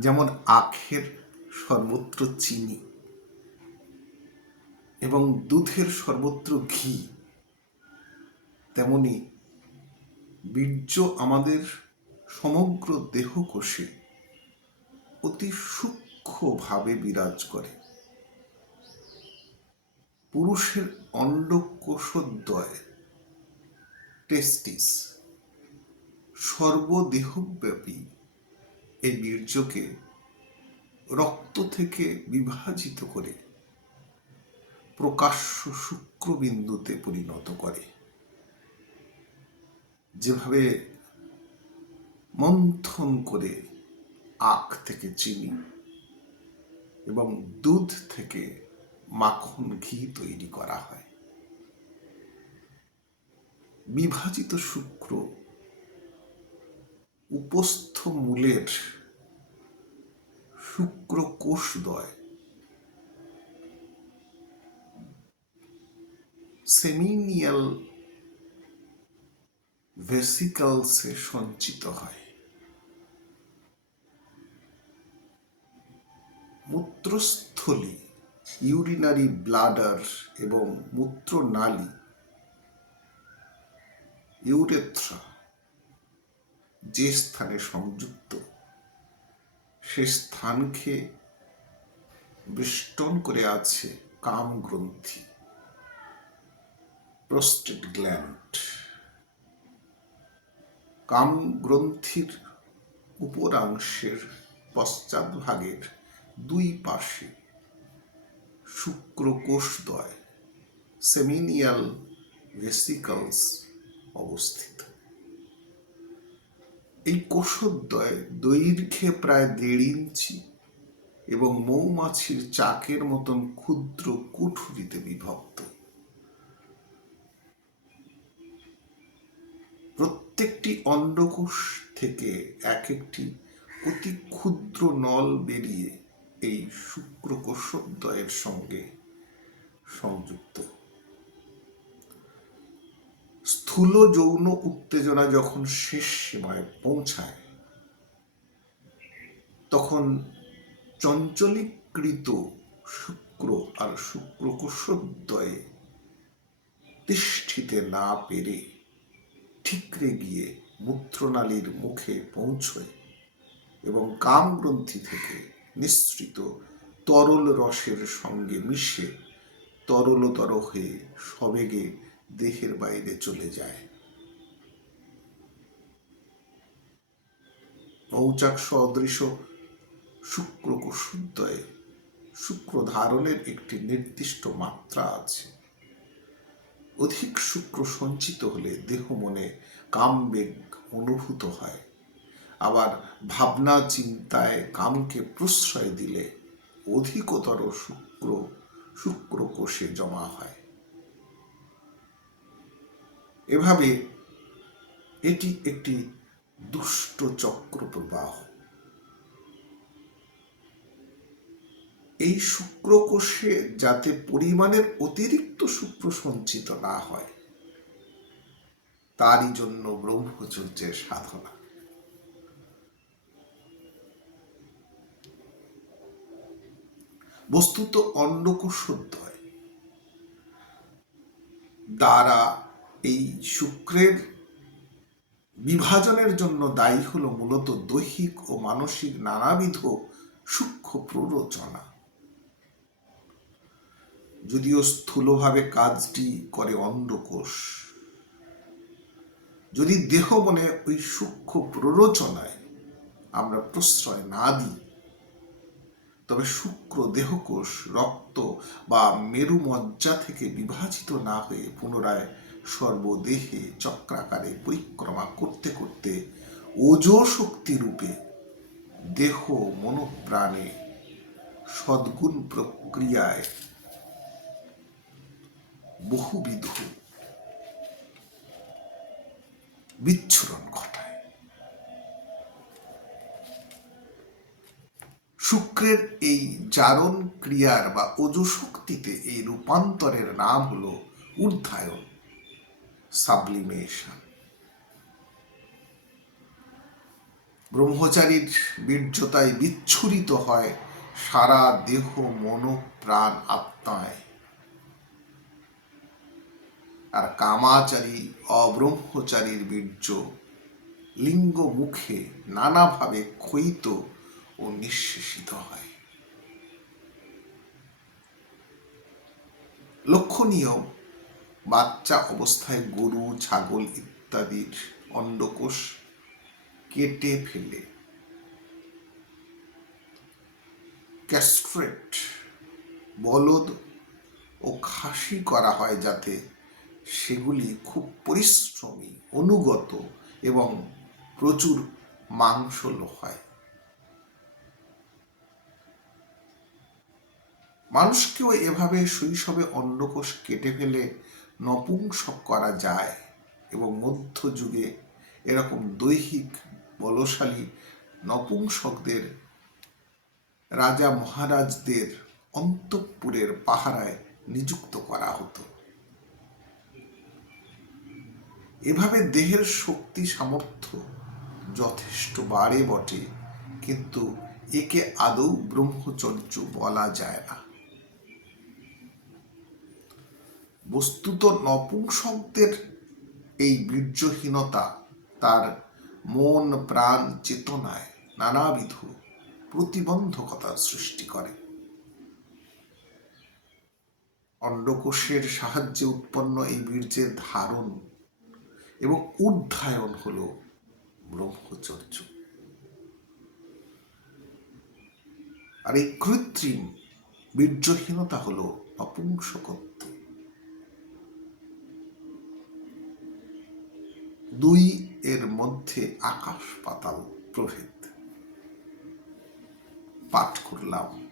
যেমন আখের সর্বত্র চিনি এবং দুধের সর্বত্র ঘি, তেমনি বীর্য আমাদের সমগ্র দেহকোষে অতি সূক্ষ্মভাবে বিরাজ করে। পুরুষের অন্ডকোষদ্বয় টেস্টিস সর্বদেহব্যাপী এই বীর্যকে রক্ত থেকে বিভাজিত করে প্রকাশ্য শুক্রবিন্দুতে পরিণত করে। যেভাবে মন্থন করে আখ থেকে চিনি এবং দুধ থেকে মাখন ঘি তৈরি করা হয়। বিভাজিত শুক্র উপস্থ মূলের শুক্র কোষদ্বয় সেমিনিয়াল ভেসিকালসে সঞ্চিত হয়। মূত্রস্থলী ইউরিনারি ব্লাডার এবং মূত্রনালী ইউরেথ্রা যে স্থানে সংযুক্ত, সে স্থানকে বেষ্টন করে আছে কাম গ্রন্থি প্রোস্টেট গ্ল্যান্ড। কাম গ্রন্থির উপরাংশের পশ্চাৎভাগের দুই পাশে শুক্রকোষদ্বয়, সেমিনিয়াল ভেসিকলস অবস্থিত। এই কোষদ্বয় দৈর্ঘ্যে প্রায় দেড় ইঞ্চি এবং মৌমাছির চাকের মতন ক্ষুদ্র কুঠুরিতে বিভক্ত। প্রত্যেকটি অন্ডকোষ থেকে এক একটি অতি ক্ষুদ্র নল বেরিয়ে এই শুক্রকোষদ্বয়ের সঙ্গে সংযুক্ত। স্থূল যৌন উত্তেজনা যখন শেষ সীমায় পৌঁছায়, তখন চঞ্চলীকৃত শুক্র আর শুক্রকোষদ্বয়ে তিষ্ঠিতে না পেরে ঠিকরে গিয়ে মূত্রনালীর মুখে পৌঁছয় এবং কামগ্রন্থি থেকে নিঃসৃত তরল রসের সঙ্গে মিশে তরলতর হয়ে সবেগে দেহের বাইরে চলে যায়। মৌচাক সদৃশ শুক্রকোষোদ্দয়ে শুক্র ধারণের একটি নির্দিষ্ট মাত্রা আছে। অধিক শুক্র সঞ্চিত হলে দেহ মনে কামবেগ অনুভূত হয়। আবার ভাবনা চিন্তায় কামকে প্রশ্রয় দিলে অধিকতর শুক্র শুক্র শুক্রকোষে জমা হয়। এভাবে এটি একটি দুষ্ট চক্র প্রবাহ। এই শুক্রকোষে যাতে পরিমাণের অতিরিক্ত শুক্র সঞ্চিত না হয়, তারই জন্য ব্রহ্মচর্যের সাধনা। বস্তুত অন্ডকোষোদ্বয় দ্বারা এই শুক্রের বিভাজনের জন্য দায়ী হল মূলত দৈহিক ও মানসিক নানাবিধ সূক্ষ্ম প্ররোচনা। যদিও স্থূলভাবে কাজটি করে অন্ডকোষ যদি দেহ মনে ওই সূক্ষ্ম প্ররোচনায় আমরা প্রশ্রয় না দিই, তবে শুক্র দেহকোষ, রক্ত বা মেরুমজ্জা থেকে বিভাজিত না হয়ে পুনরায় সর্বদেহে চক্রাকারে পরিক্রমা করতে করতে ওজো শক্তি রূপে দেহ মনোপ্রাণে সদ্গুণ প্রক্রিয়ায় বহুবিধ বিচ্ছুরণ ঘটায়। শুক্রের এই জারণ ক্রিয়ার বা ওজশক্তিতে এই রূপান্তরের নাম হলো ঊর্ধ্বায়ন। সাবলিমেশন। ব্রহ্মচারীর বীর্যতায় বিচ্ছুরিত হয় সারা দেহ মন প্রাণ আত্মায়। আর কামাচারী অব্রহ্মচারীর বীর্য লিঙ্গ মুখে নানাভাবে ক্ষয়িত ও নিঃশেষিত হয়। লক্ষণীয় বাচ্চা অবস্থায় গরু, ছাগল ইত্যাদির অন্ডকোষ কেটে ফেলে। ক্যাস্ট্রেট বলদ ও খাসি করা হয় যাতে সেগুলি খুব পরিশ্রমী, অনুগত এবং প্রচুর মাংস হয় মানুষকেও এভাবে শৈশবে অন্ডকোষ কেটে ফেলে নপুংসক করা যায় এবং মধ্যযুগে এরকম দৈহিক বলশালী নপুংসকদের রাজা মহারাজদের অন্তঃপুরের পাহারায় নিযুক্ত করা হতো। এভাবে দেহের শক্তি সামর্থ্য যথেষ্ট বাড়ে বটে, কিন্তু একে আদৌ ব্রহ্মচর্য বলা যায় না। বস্তুত নপুংসকদের এই বীর্যহীনতা তার মন, প্রাণ, চেতনায় নানাবিধ প্রতিবন্ধকতার সৃষ্টি করে। অন্ডকোষের সাহায্যে উৎপন্ন এই বীর্যের ধারণ এবং উদ্ধায়ন হল ব্রহ্মচর্য। আর এই কৃত্রিম বীর্যহীনতা হল নপুংসকত্ব। দুই এর মধ্যে আকাশ পাতাল প্রভেদ। পাঠ করলাম।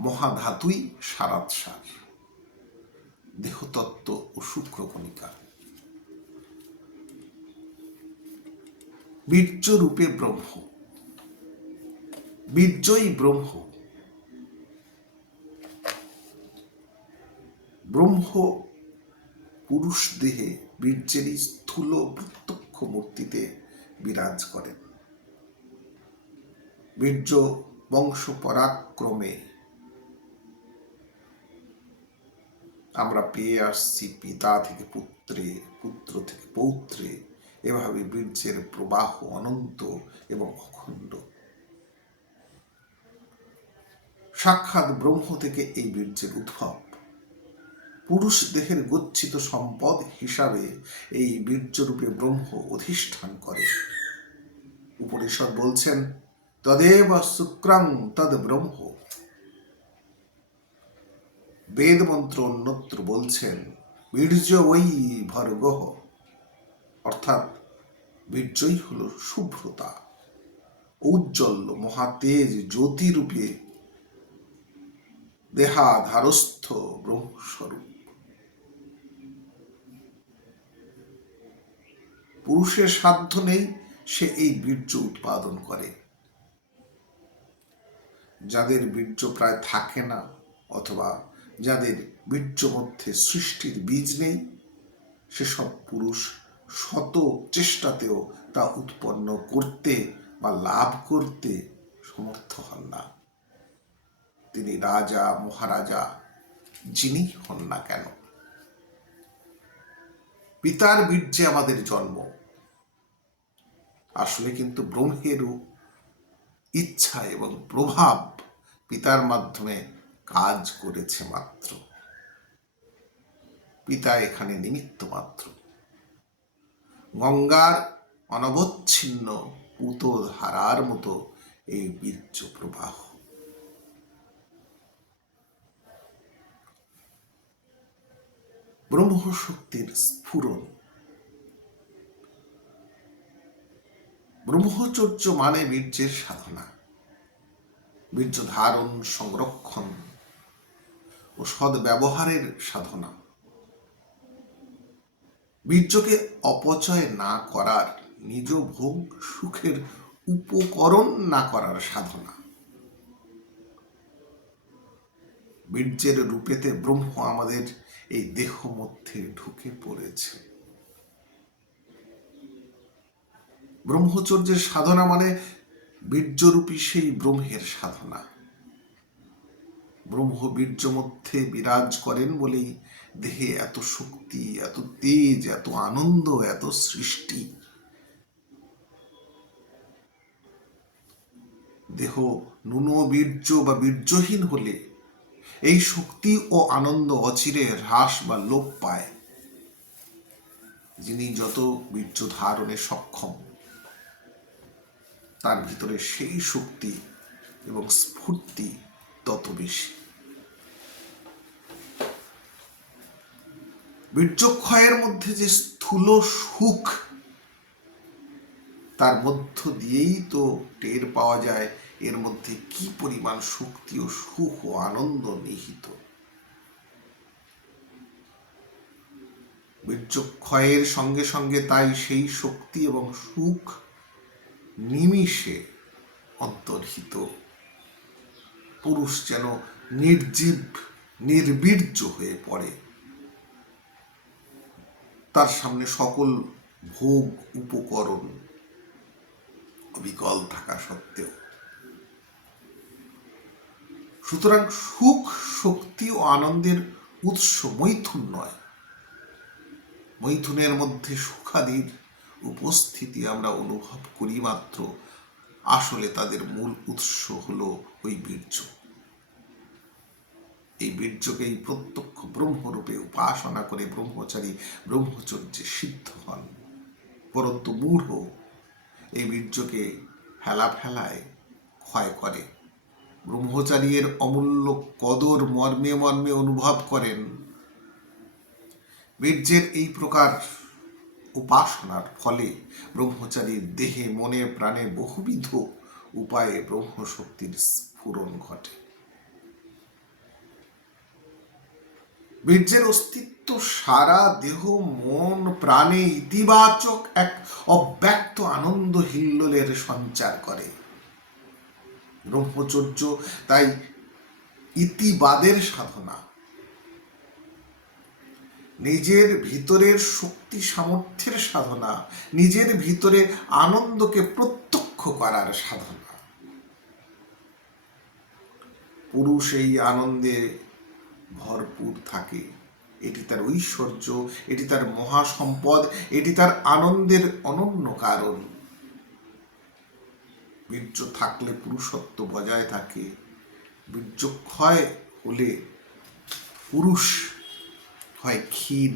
মহাধাতুই সারাত সার দেহতত্ত্ব ও শুক্রকণিকা। বীর্য রূপে ব্রহ্ম। বীর্যই ব্রহ্ম। ব্রহ্ম পুরুষ দেহে বীর্যেরই স্থূল প্রত্যক্ষ মূর্তিতে বিরাজ করেন বীর্য বংশ পরাক্রমে আমরা পেয়ে আসছি পিতা থেকে পুত্রে, পুত্র থেকে পৌত্রে। এভাবে বীর্যের প্রবাহ অনন্ত এবং অখণ্ড। সাক্ষাৎ ব্রহ্ম থেকে এই বীর্যের উদ্ভব। পুরুষ দেহের গচ্ছিত সম্পদ হিসাবে এই বীর্যরূপে ব্রহ্ম অধিষ্ঠান করে। উপনিষদ বলছেন, তদেব শুক্রাং তদ ব্রহ্ম। বেদ মন্ত্র অন্যত্র বলছেন, বীর্য ওই ভর্গহ অর্থাৎ বীর্যই হল শুভ্রতা। ঔজ্জ্বল্য মহাতেজ জ্যোতিরূপে দেহাধারস্থ ব্রহ্মস্বরূপ। পুরুষের সাধ্য নেই সে এই বীর্য উৎপাদন করে। যাদের বীর্য প্রায় থাকে না অথবা যাদের বীর্য মধ্যে সৃষ্টির বীজ নেই, সেসব পুরুষ শত চেষ্টাতেও তা উৎপন্ন করতে বা লাভ করতে সমর্থ হন না। তিনি রাজা, মহারাজা, যিনি হন না কেন। পিতার বীর্যে আমাদের জন্ম। আসলে কিন্তু ব্রহ্মেরও ইচ্ছা এবং প্রভাব পিতার মাধ্যমে কাজ করেছে মাত্র। পিতা এখানে নিমিত্ত মাত্র। গঙ্গার অনবচ্ছিন্ন পুত ধারার মতো এই বীর্য প্রবাহ। ব্রহ্মশক্তির স্ফুরণ ব্রহ্মচর্য মানে বীর্যের সাধনা। বীর্য ধারণ, সংরক্ষণ ও সদ্ব্যবহারের সাধনা। বীর্যকে অপচয় না করার নিজ ভোগ সুখের উপকরণ না করার সাধনা। বীর্যের রূপেতে ব্রহ্ম আমাদের এই দেহ মধ্যে ঢুকে পড়েছে। ব্রহ্মচর্যের সাধনা মানে বীর্যরূপী সেই ব্রহ্মের সাধনা। ব্রহ্ম বীর্য মধ্যে বিরাজ করেন বলেই দেহে এত শক্তি, এত তেজ, এত আনন্দ, এত সৃষ্টি। দেহ নুন বীর্য বা বীর্যহীন হলে এই শক্তি ও আনন্দ অচিরে হ্রাস বা লোপ পায়। যিনি যত বীর্য ধারণে সক্ষম তার ভিতরে সেই শক্তি এবং স্ফূর্তি তত বেশি। বীর্যক্ষয়ের মধ্যে যে স্থূল সুখ, তার মধ্য দিয়েই তো টের পাওয়া যায়, এর মধ্যে কি পরিমাণ শক্তি ও সুখ ও আনন্দ নিহিত। বীর্যক্ষয়ের সঙ্গে সঙ্গে তাই সেই শক্তি এবং সুখ নিমিষে অন্তর্হিত। পুরুষ যেন নির্জীব, নির্বীর্য হয়ে পড়ে। তার সামনে সকল ভোগ, উপকরণ অবিকল থাকা সত্ত্বেও। সুতরাং সুখ, শক্তি ও আনন্দের উৎস মৈথুন নয়। মৈথুনের মধ্যে সুখাদির উপস্থিতি আমরা অনুভব করি মাত্র। আসলে তাদের মূল উৎস হলো ওই বীর্য। এই বীর্যকেই প্রত্যক্ষ ব্রহ্মরূপে উপাসনা করে ব্রহ্মচারী ব্রহ্মচর্যে সিদ্ধ হন। পরন্তু মূঢ় এই বীর্যকে ফেলা ফেলায় ক্ষয় করে। ব্রহ্মচারীর অমূল্য কদর মর্মে মর্মে অনুভব করেন। বীর্যের এই প্রকার উপাসনার ফলে ব্রহ্মচারীর দেহে, মনে, প্রাণে বহুবিধ উপায়ে ব্রহ্মশক্তির স্ফুরণ ঘটে। বীর্যের অস্তিত্ব সারা দেহ, মন, প্রাণে ইতিবাচক এক অব্যক্ত আনন্দ হিল্লোলের সঞ্চার করে। ব্রহ্মচর্য তাই ইতিবাদের সাধনা। নিজের ভিতরের শক্তি সামর্থ্যের সাধনা, নিজের ভিতরে আনন্দকে প্রত্যক্ষ করার সাধনা। পুরুষ এই আনন্দে ভরপুর থাকে। এটি তার ঐশ্বর্য, এটি তার মহাসম্পদ, এটি তার আনন্দের অনন্য কারণ। বীর্য থাকলে পুরুষত্ব বজায় থাকে বীর্য ক্ষয় হলে পুরুষ হয় ক্ষীণ,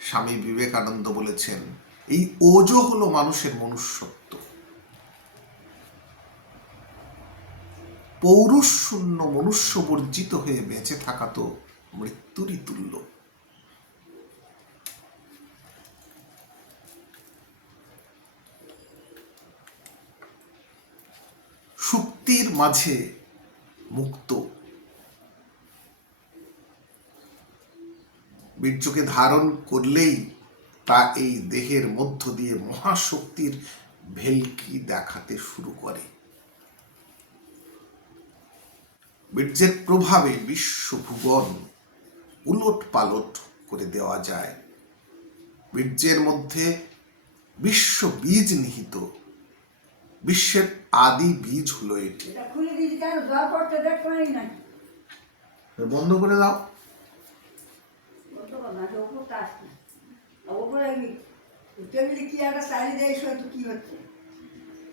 স্বামী বিবেকানন্দ বলেছেন, এই ওজো হলো মানুষের মনুষ্যত্ব। পৌরুষ শূন্য মনুষ্য বর্জিত হয়ে বেঁচে থাকা তো মৃত্যুরই তুল্য। সুক্তির মাঝে মুক্ত বীর্যকে ধারণ করলেই তা এই দেহের মধ্য দিয়ে মহাশক্তির ভেলকি দেখাতে শুরু করে। বীর্যের প্রভাবে বিশ্ব বিশ্বভুবন উলট পালট করে দেওয়া যায়। বীর্যের মধ্যে বিশ্ব বীজ নিহিত। বিশ্বের আদি বীজ হলো এটি। বন্ধ করে দাও। না ওপরটা আসছে আর ওপরে টেবিলে কি একটা সারি দেয় সে তো কি হচ্ছে?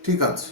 ঠিক আছে।